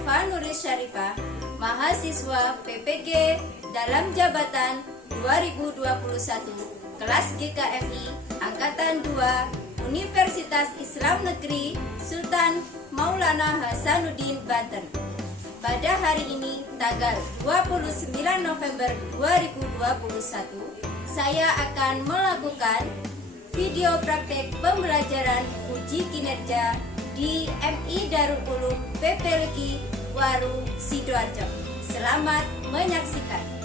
Eva Nuris Syarifah, mahasiswa PPG dalam jabatan 2021, kelas GKMI Angkatan 2, Universitas Islam Negeri Sultan Maulana Hasanuddin Banten. Pada hari ini, tanggal 29 November 2021, saya akan melakukan video praktek pembelajaran uji kinerja di MI Darul Ulum PPLG Waru Sidoarjo. Selamat menyaksikan.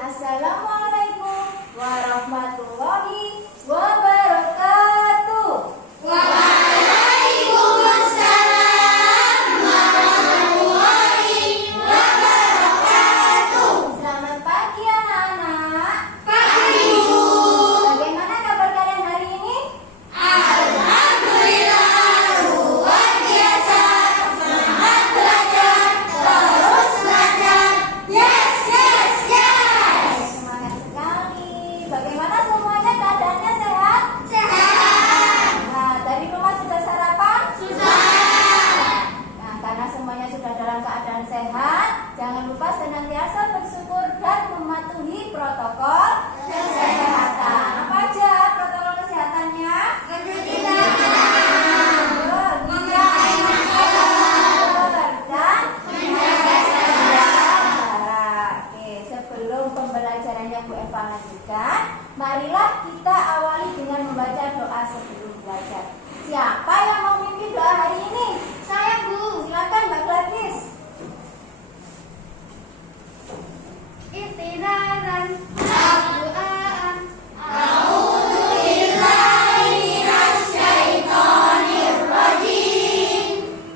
Assalamualaikum warahmatullahi wabarakatuh. Waalaikumsalam warahmatullahi wabarakatuh. Selamat pagi anak-anak. Pagi Bu. Bagaimana kabar kalian hari ini? Alhamdulillah luar biasa. Semangat belajar, terus belajar. Yes, yes, yes. Semangat sekali. Bagaimana semuanya, keadaannya sehat? Sehat. Nah, dari rumah sudah sarapan? Sudah. Nah, karena semuanya sudah dalam keadaan sehat, jangan lupa senantiasa bersyukur dan mematuhi protokol kesehatan. Apa aja protokol kesehatannya? Mencuci tangan. Memakai masker dan menjaga jarak. Oke, sebelum pembelajarannya Bu Eva lanjutkan, marilah kita awali dengan membaca doa sebelum belajar. Siapa yang mau memimpin doa hari ini? Saya Bu. Silakan Mbak Gladys. Istirahat. Doaan. A'udzubillahi minasyaitonirrajim.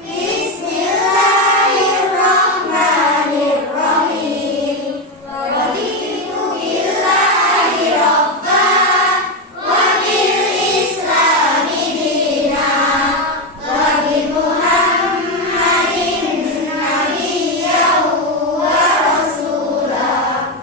Bismillahirrahmanirrahim. Raditu billahi rabba wa bil islami dina wa bi Muhammadin nabiyyan wa rasulah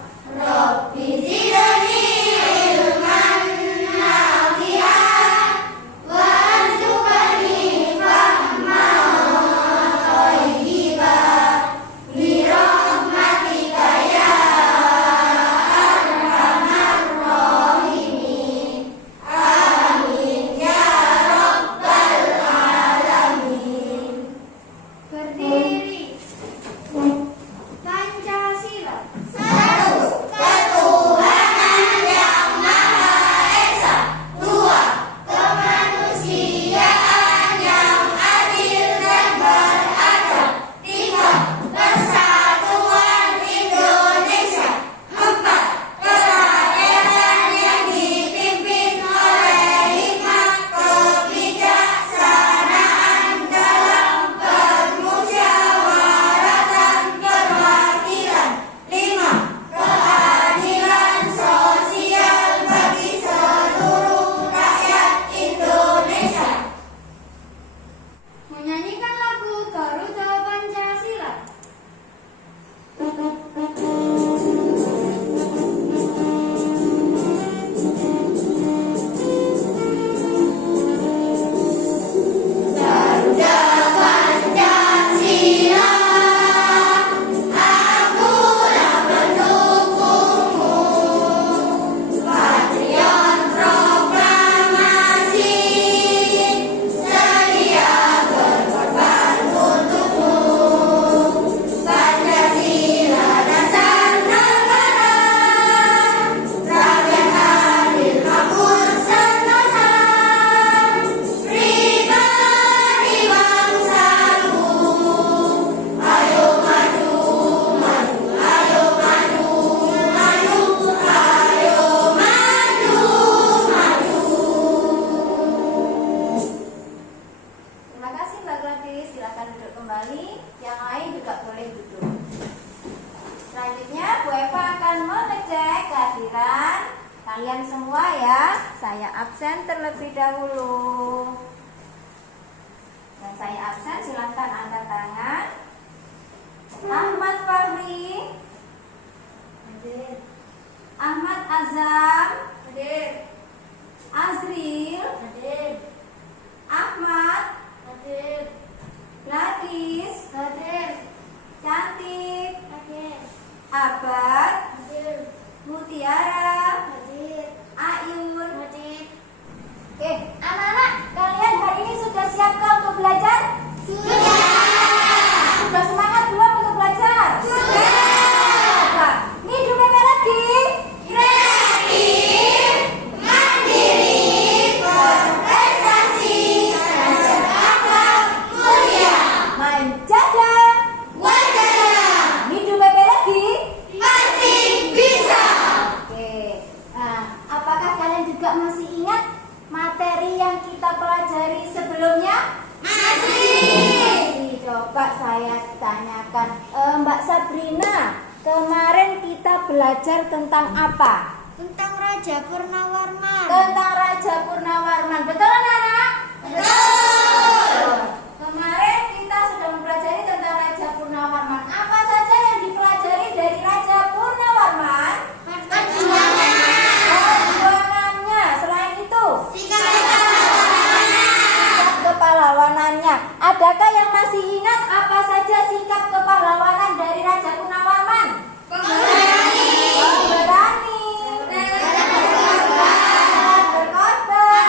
kehadiran kalian semua ya. Saya absen terlebih dahulu. Dan saya absen, silakan angkat tangan. Ahmad Fahri. Hadir. Ahmad Azam. Hadir. Azril. Hadir. Ahmad. Hadir. Gladys. Hadir. Cantik. Hadir. Abad. Hadir. Mutiara. Hadir. Ayun. Hadir. Oke, anak-anak, kalian hari ini sudah siapkah untuk belajar? Sudah. Sudah semangat belum untuk belajar? Sudah. Ini Dume Melody. Kreatif, mandiri, berprestasi, dan berakhlak mulia. Menjaga wajah. Ini Dume Melody. Pasti bisa. Oke. Nah, apakah kalian juga masih ingat materi yang kita pelajari sebelumnya? Masih. Coba saya tanyakan, Mbak Sabrina, kemarin kita belajar tentang apa? Tentang Raja Purnawarman. Tentang Raja Purnawarman. Betul anak-anak? Betul. Kemarin kita sudah mempelajari tentang Raja Purnawarman. Apa saja yang dipelajari dari Raja Purnawarman? Perjuangannya. Selain itu, sikap kepahlawanannya. Adakah yang masih ingat apa saja sikap kepahlawanan dari Raja Purnawarman? Pemberani. Berkorban.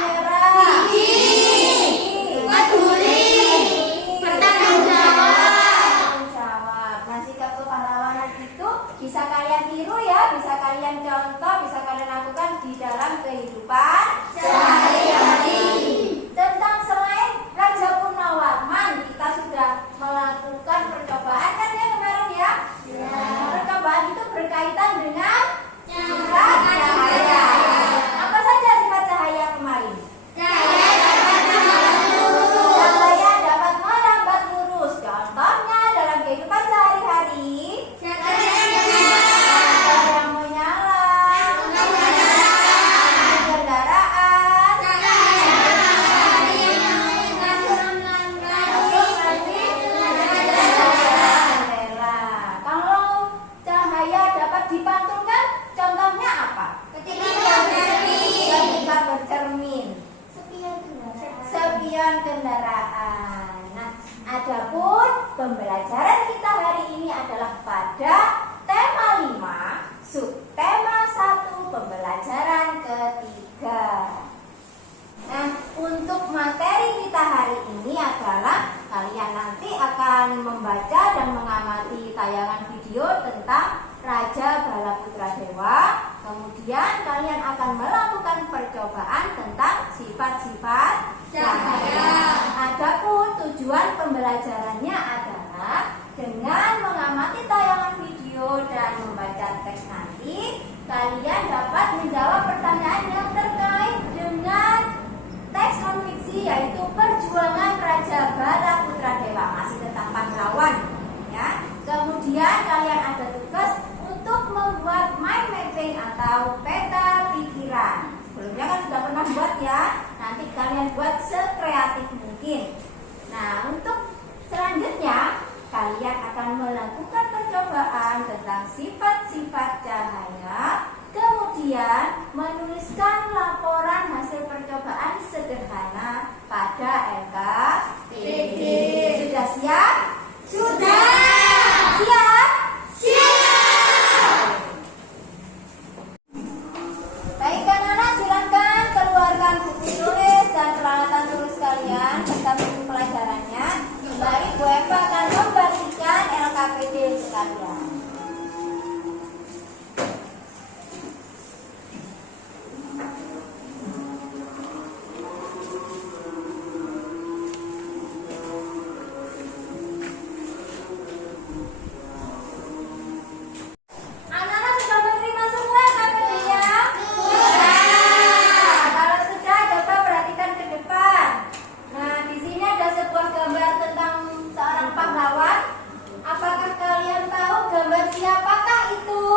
Menyerah. Peduli. Bertanggung jawab. Nah, sikap kepahlawanan itu bisa kalian tiru ya, bisa kalian contoh, bisa kalian lakukan di dalam kehidupan sehari-hari. Tentang selain Raja Purnawarman, kita sudah melakukan percobaan kan ya kemarin ya? Percobaan itu berkaitan dengan sifat cahaya. Apa saja sifat cahaya kemarin? Cahaya dapat merambat lurus. Contohnya dalam kehidupan sehari-hari. Cahaya menyala. Kendaraan. Kalau cahaya dapat dipantulkan, contohnya apa? Ketika bercermin. Spion kendaraan. Nah, adapun pembelajaran kita hari ini adalah pada tema 5, subtema 1, pembelajaran ketiga. Nah, untuk materi kita hari ini adalah kalian nanti akan membaca dan mengamati tayangan video tentang Raja Balaputra Dewa. Kemudian kalian akan melakukan percobaan tentang sifat-sifat cahaya. Adapun tujuan pembelajarannya adalah dengan mengamati tayangan video dan membaca teks nanti, kalian dapat menjawab pertanyaan yang terkait dengan teks non fiksi, yaitu perjuangan Raja Balaputra Dewa, masih tentang pahlawan ya. Kemudian kalian ada tugas untuk membuat mind mapping atau peta pikiran. Sebelumnya kan sudah pernah buat ya, nanti kalian buat sekreatif mungkin. Nah, untuk selanjutnya kalian akan melakukan percobaan tentang sifat-sifat cahaya. Kemudian menuliskan laporan hasil percobaan sederhana pada LKPD. Sudah siap? Sudah. Siap? Siap. Baik anak-anak, silakan keluarkan buku tulis dan peralatan tulis kalian serta buku pelajarannya. Kembali Bu Eva akan membagikan LKPD sekalian. Siapakah itu?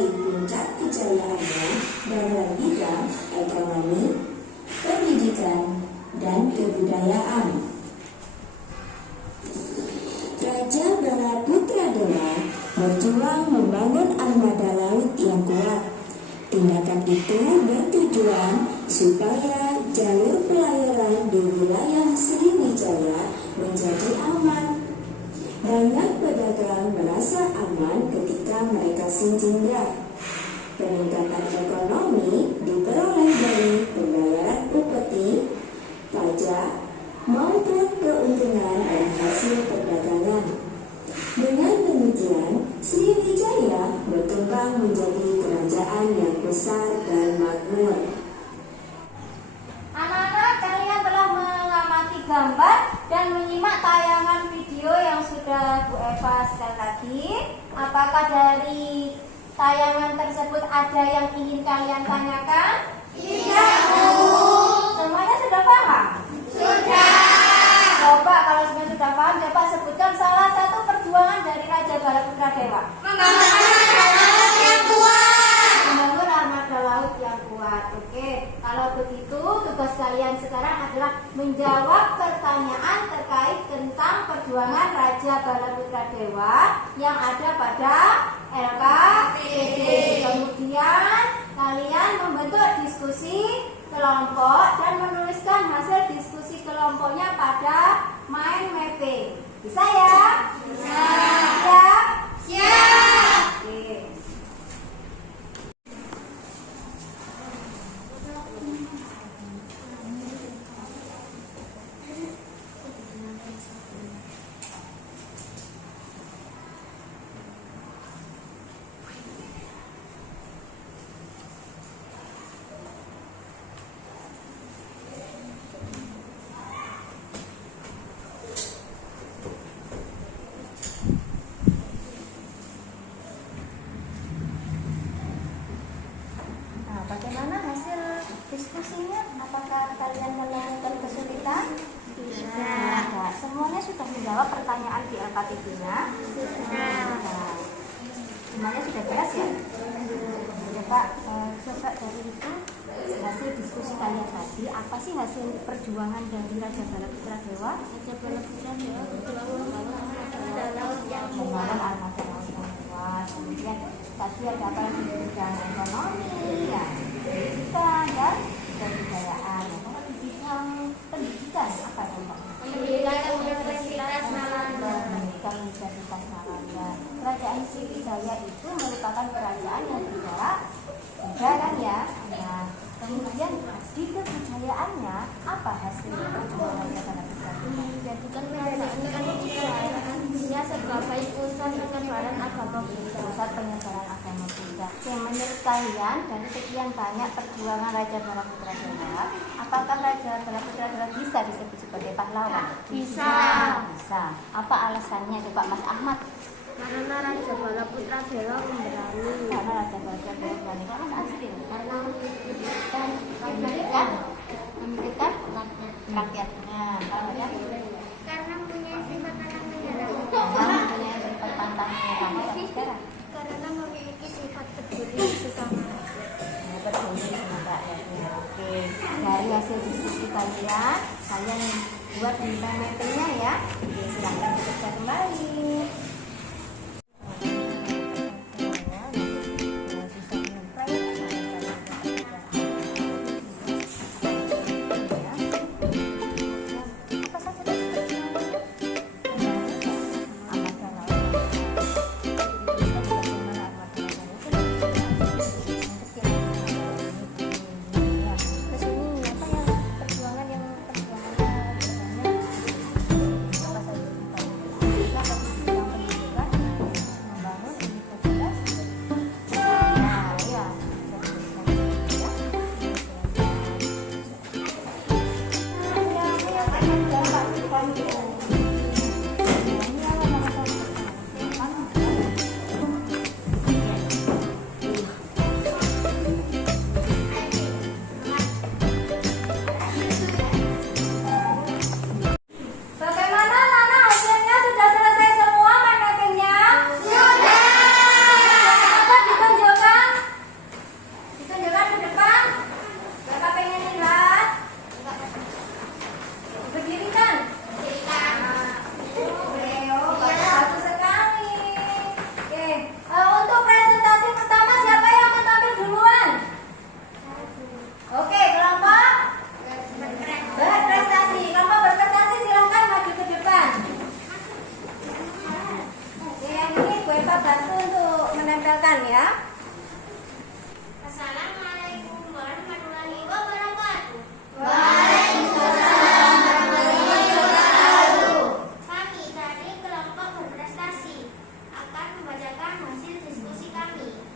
mencapai puncak kejayaannya dalam bidang ekonomi, pendidikan, dan kebudayaan. Raja Balaputra Dewa berjuang membangun armada laut yang kuat. Tindakan itu bertujuan supaya jalur pelayaran di wilayah Sriwijaya menjadi aman. Banyak pedagang merasa aman ketika mereka singgah. Peningkatan ekonomi diperoleh dari pembayaran upeti, pajak, maupun keuntungan dari hasil perdagangan. Dengan demikian, Sriwijaya berkembang menjadi kerajaan yang besar dan makmur. Anak-anak, kalian telah mengamati gambar dan menyimak tayangan video yang sudah Bu Eva sekali lagi. Apakah dari tayangan tersebut ada yang ingin kalian tanyakan? Tidak, Bu. Semuanya sudah paham? Sudah. Coba kalau semua sudah paham, coba sebutkan salah satu perjuangan dari Raja Balaputra Dewa. Membangun armada laut yang kuat. Oke, kalau begitu tugas kalian sekarang adalah menjawab pertanyaan terkait tentang perjuangan Raja Balaputra Dewa yang ada pada LKPD. Kemudian kalian membentuk diskusi kelompok dan menuliskan hasil diskusi kelompoknya pada mind mapping. Bisa ya? Bisa. Siap? Siap. Oke. Bagaimana hasil diskusinya? Apakah kalian menemukan kesulitan? Tidak. Semuanya sudah menjawab pertanyaan di LKTB-nya? Sudah. Semuanya sudah beres ya? Coba dari itu hasil diskusi kalian tadi, apa sih hasil perjuangan dari Raja Balaputra Dewa? Raja Balaputra Dewa membangun armada laut yang kuat. Kemudian tadi ada apa lagi di bidang ekonomi, ya, pendidikan dan kebudayaan. Kalau di bidang pendidikan apa contohnya? Pendidikan Universitas Nalanda. Pendidikan Universitas Nalanda. Kerajaan Sriwijaya itu merupakan kerajaan yang berjarak kan ya. Nah, kemudian di kebudayaannya apa hasil perjuangan Raja Balaputra Dewa? Menjadikan kerajaan dunia sebagai pusat penyebaran agama Buddha. Pusat penyebaran agama Buddha. Oke, menurut kalian dari sekian banyak perjuangan Raja Balaputra Dewa, apakah Raja Balaputra Dewa bisa disebut sebagai pahlawan? Bisa. Bisa. Apa alasannya coba Mas Ahmad? Karena Raja Balaputra Dewa memberani. Karena Raja Balaputra Dewa berani. Karena Mas Azril? Karena memberikan rakyatnya. Kalau kalian? karena punya sifat pantang menyerah. Karena mempunyai sifat pantang menyerah. Sekarang? Karena memiliki sifat peduli sesama. Peduli sama rakyatnya. Oke. Dari hasil diskusi kalian buat bintang mappingnya ya. Oke, silahkan bekerja kembali. Perjuangannya silakan ya. Assalamualaikum warahmatullahi wabarakatuh. Waalaikumsalam warahmatullahi wabarakatuh. Kami dari kelompok berprestasi akan membacakan hasil diskusi kami.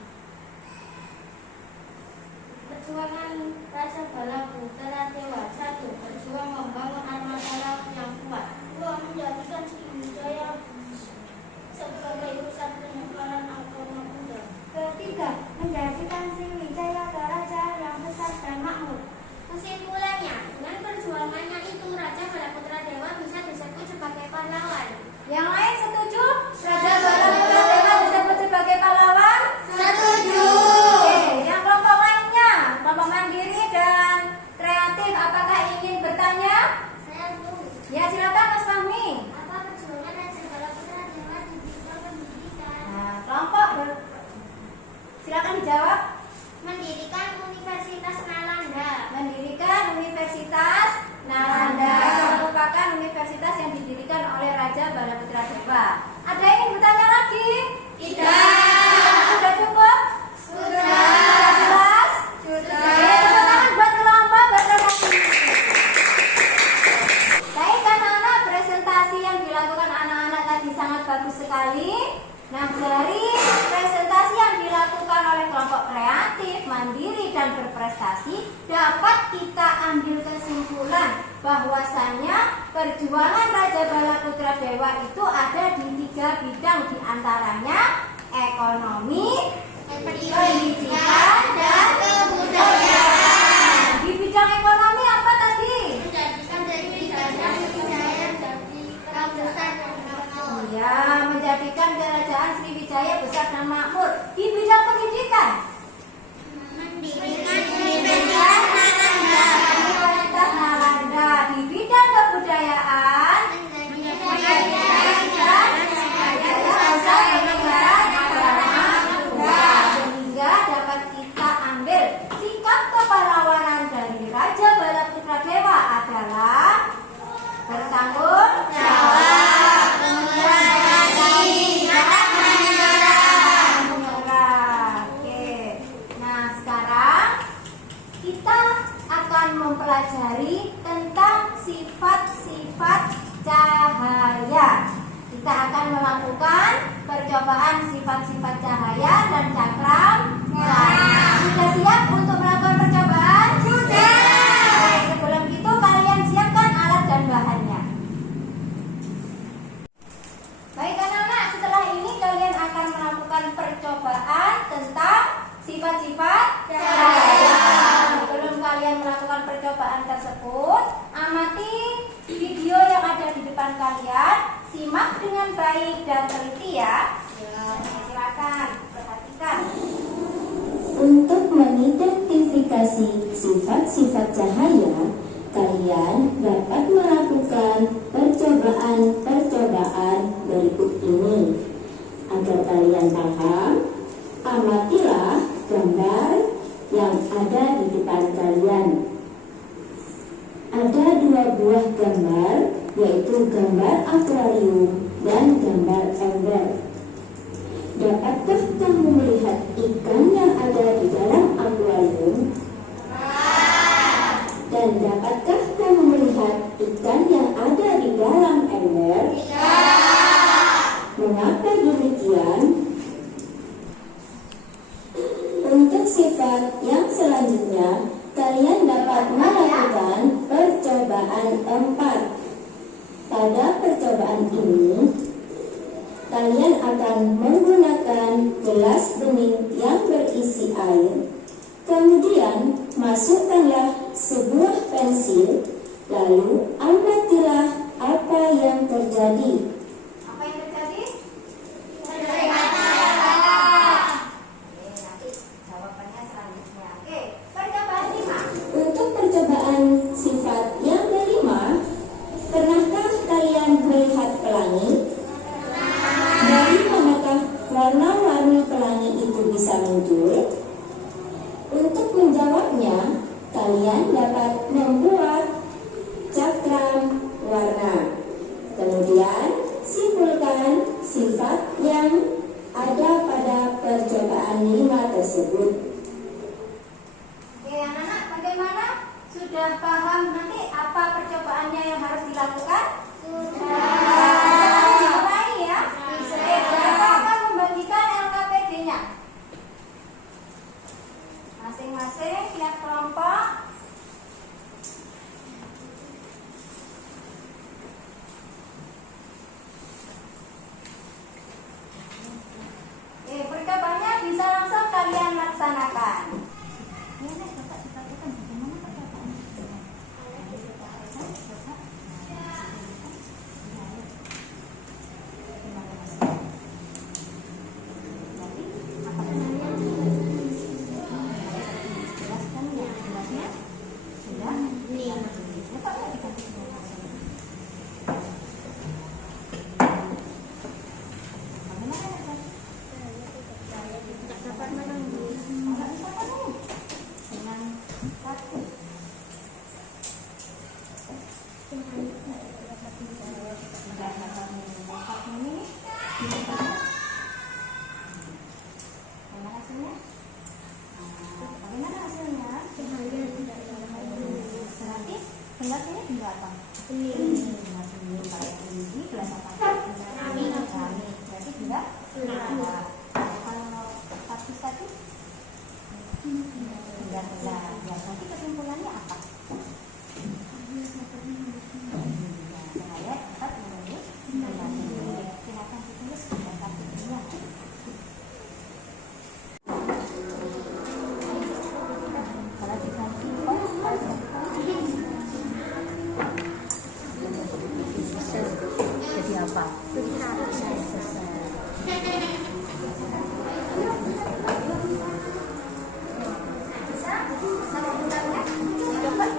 Perjuangan Raja Bala Putra Dewa 1. Berjuang membangun armada laut yang kuat. 2. Menjadikan Sriwijaya sebagai pusat penyebaran agama Buddha. 3. Menjadikan Sriwijaya kerajaan yang besar dan makmur. Kesimpulannya, dengan perjuangannya itu Raja Bala Putra Dewa bisa disebut sebagai pahlawan. Yang lain setuju? Raja Bala Putra Dewa disebut sebagai pahlawan? Setuju. Oke, yang kelompok lainnya, kelompok mandiri dan kreatif, apakah ingin bertanya? Saya tahu. Ya, silakan Mas Fahmi. Apa perjuangan Raja Bala Putra Dewa di bidang pendidikan? Nah, silakan dijawab. Mendirikan Universitas Nalanda. Mendirikan Universitas Nalanda, merupakan universitas yang didirikan oleh Raja Bala Putra Dewa. Ada yang ingin bertanya lagi? Tidak. Sudah cukup? Sudah jelas? Sudah. Tepuk tangan buat kelompok berprestasi. Baik anak-anak, presentasi yang dilakukan anak-anak tadi sangat bagus sekali. Nah, dari presentasi yang dilakukan oleh kelompok kreatif, mandiri, dan berprestasi, dapat kita ambil kesimpulan bahwasannya perjuangan Raja Bala Putra Dewa itu ada di 3 bidang, diantaranya ekonomi, pendidikan, dan kebudayaan. Di bidang ekonomi apa tadi? Menjadikan Sriwijaya jadi perang besar dan makmur. Ya, menjadikan kerajaan Sriwijaya besar dan makmur. Di bidang pendidikan, Mendirikan Universitas Nalanda. Universitas Nalanda. Di bidang kebudayaan, Menjadikan Sriwijaya besar penyebaran agama Buddha. Sehingga dapat kita ambil sikap kepahlawanan dari Raja Bala Putra Dewa adalah bertanggung jawab, kemudian tidak menyerah. Oke. Nah, sekarang kita akan mempelajari tentang sifat-sifat cahaya. Kita akan melakukan percobaan sifat-sifat cahaya dan cakram warna. Sudah siap untuk melakukan percobaan? Sudah. Baik, sebelum itu kalian siapkan alat dan bahannya. Baik anak-anak, setelah ini kalian akan melakukan percobaan tentang sifat-sifat cahaya. Sebelum kalian melakukan percobaan tersebut, amati video yang ada di depan kalian, simak dengan baik dan teliti ya. Silakan perhatikan. Untuk mengidentifikasi sifat-sifat cahaya, kalian dapat melakukan percobaan-percobaan berikut ini. Agar kalian paham, amatilah gambar yang ada di depan kalian. Ada 2 buah gambar, yaitu gambar akuarium dan gambar ember. Dapatkah kamu melihat ikan yang ada di dalam akuarium? Dan dapatkah kamu melihat ikan yang ada di dalam ember? Mengapa demikian? Untuk sifat yang selanjutnya, kalian dapat melakukan percobaan 4. Pada percobaan ini, kalian akan menggunakan gelas bening yang berisi air. Kemudian, masukkanlah sebuah pensil, lalu amatilah apa yang terjadi. Apa yang terjadi? Nanti jawabannya selanjutnya. Oke, percobaan 5. Untuk percobaan sifat yang kelima, pernahkah kalian melihat pelangi? Dari manakah warna-warni pelangi itu bisa muncul? Untuk menjawabnya, kalian dapat membuat cakram warna. Kemudian, simpulkan sifat yang ada pada percobaan perkataan 5 tersebut. Oke, anak-anak, bagaimana? Sudah paham nanti apa percobaannya yang harus dilakukan? Sudah. Dimulai ya. Berapa akan membagikan LKPD-nya? Masing-masing tiap kelompok. Percobaannya bisa langsung kalian laksanakan. Nanti kesimpulannya apa? Saya tetap menulis silakan ditulis dan kartunya. Kalau dikasih jadi apa? Bisa menggunakannya? Coba.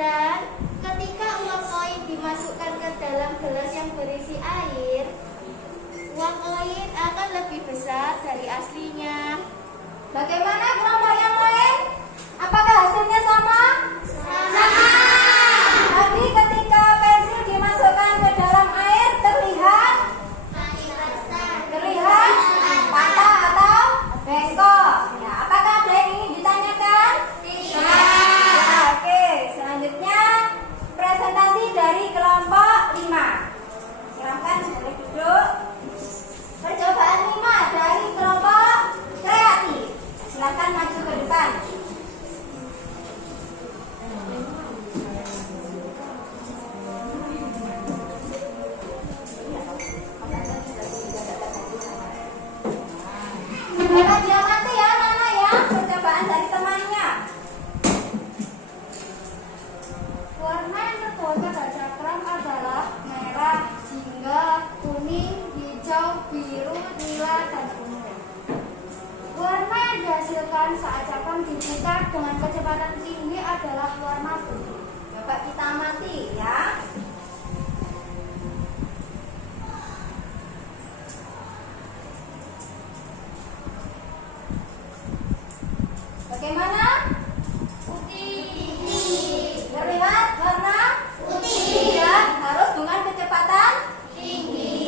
Dan ketika uang koin dimasukkan ke dalam gelas yang berisi air, uang koin akan lebih besar dari aslinya. Bagaimana kelompok yang lain? Apakah hasilnya sama? Sama. Tadi ketika pensil dimasukkan ke dalam air terlihat patah atau bengkok. Ya, apakah ada yang ingin ditanyakan? Ya, oke. Selanjutnya presentasi dari kelompok 5. Silakan boleh duduk. Percobaan 5 dari kelompok kreatif. Silakan maju ke depan. Dapat diamati ya anak-anak ya percobaan dari temannya. Warna yang tertulis pada cakram adalah merah, jingga, kuning, hijau, biru, nila, dan ungu. Warna yang dihasilkan saat cakram diputar dengan kecepatan tinggi adalah warna putih. Coba kita amati ya. Bagaimana? Putih. Terlihat warna putih ya, harus dengan kecepatan tinggi.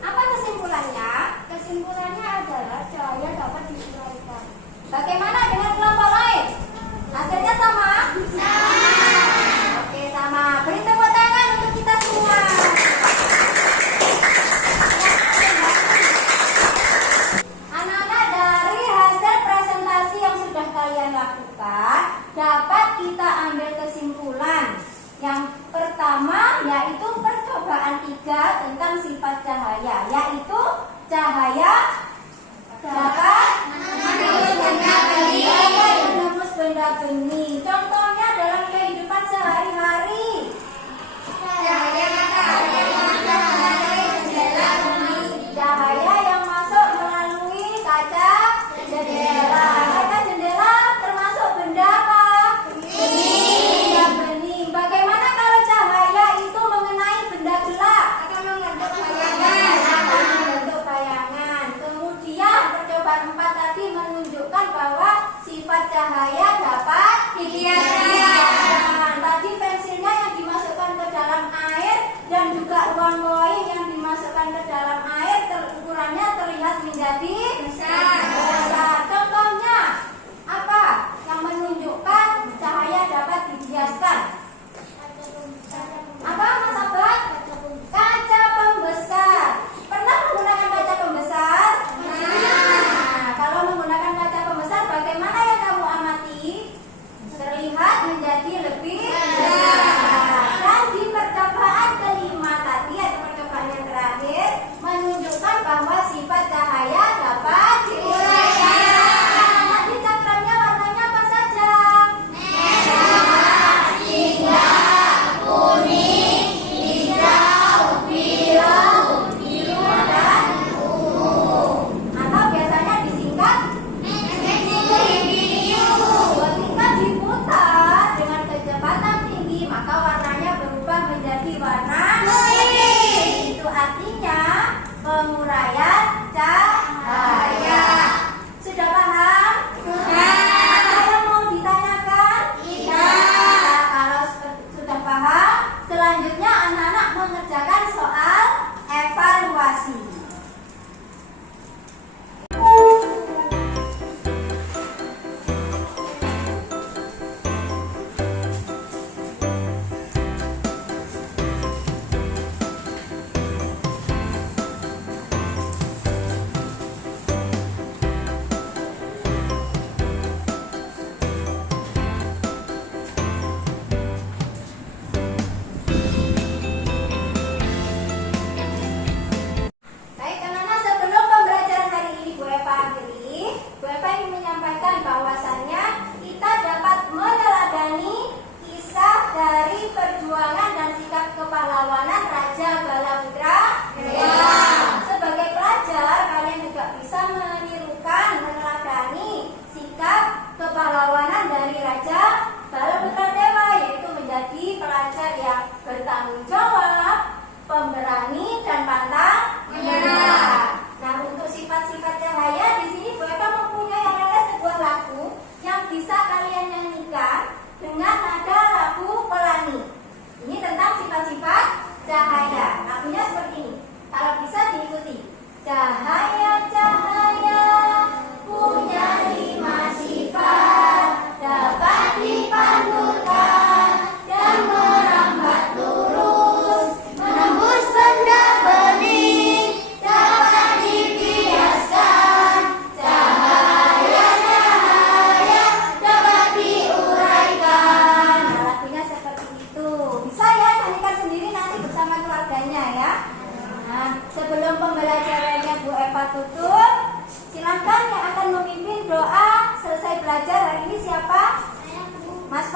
Apa kesimpulannya? Kesimpulannya adalah cahaya dapat diuraikan. Bagaimana dengan kelompok lain? Hasilnya sama? Sama.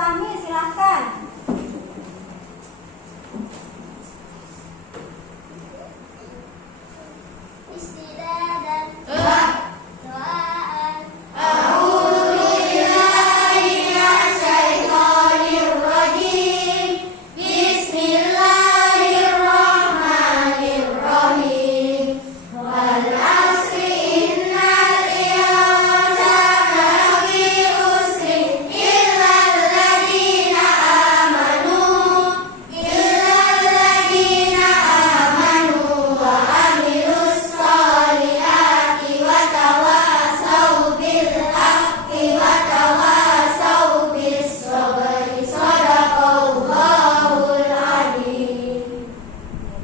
Fahmi, silahkan. Istilah dan doaan. Bismillahirrahmanirrahim. Wal asri innal insana lafi khusrin illal ladzina amanu wa amilus solihati wa tawasau bil haqqi wa tawasau bis sabri. Shadaqallahul adzim.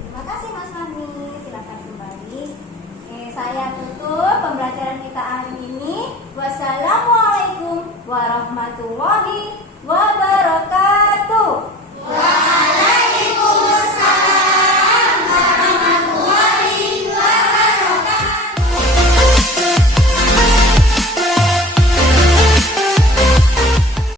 Terima kasih Mas Fahmi, silakan kembali. Saya tutup pembelajaran kita hari ini. Wassalamualaikum warahmatullahi wabarakatuh.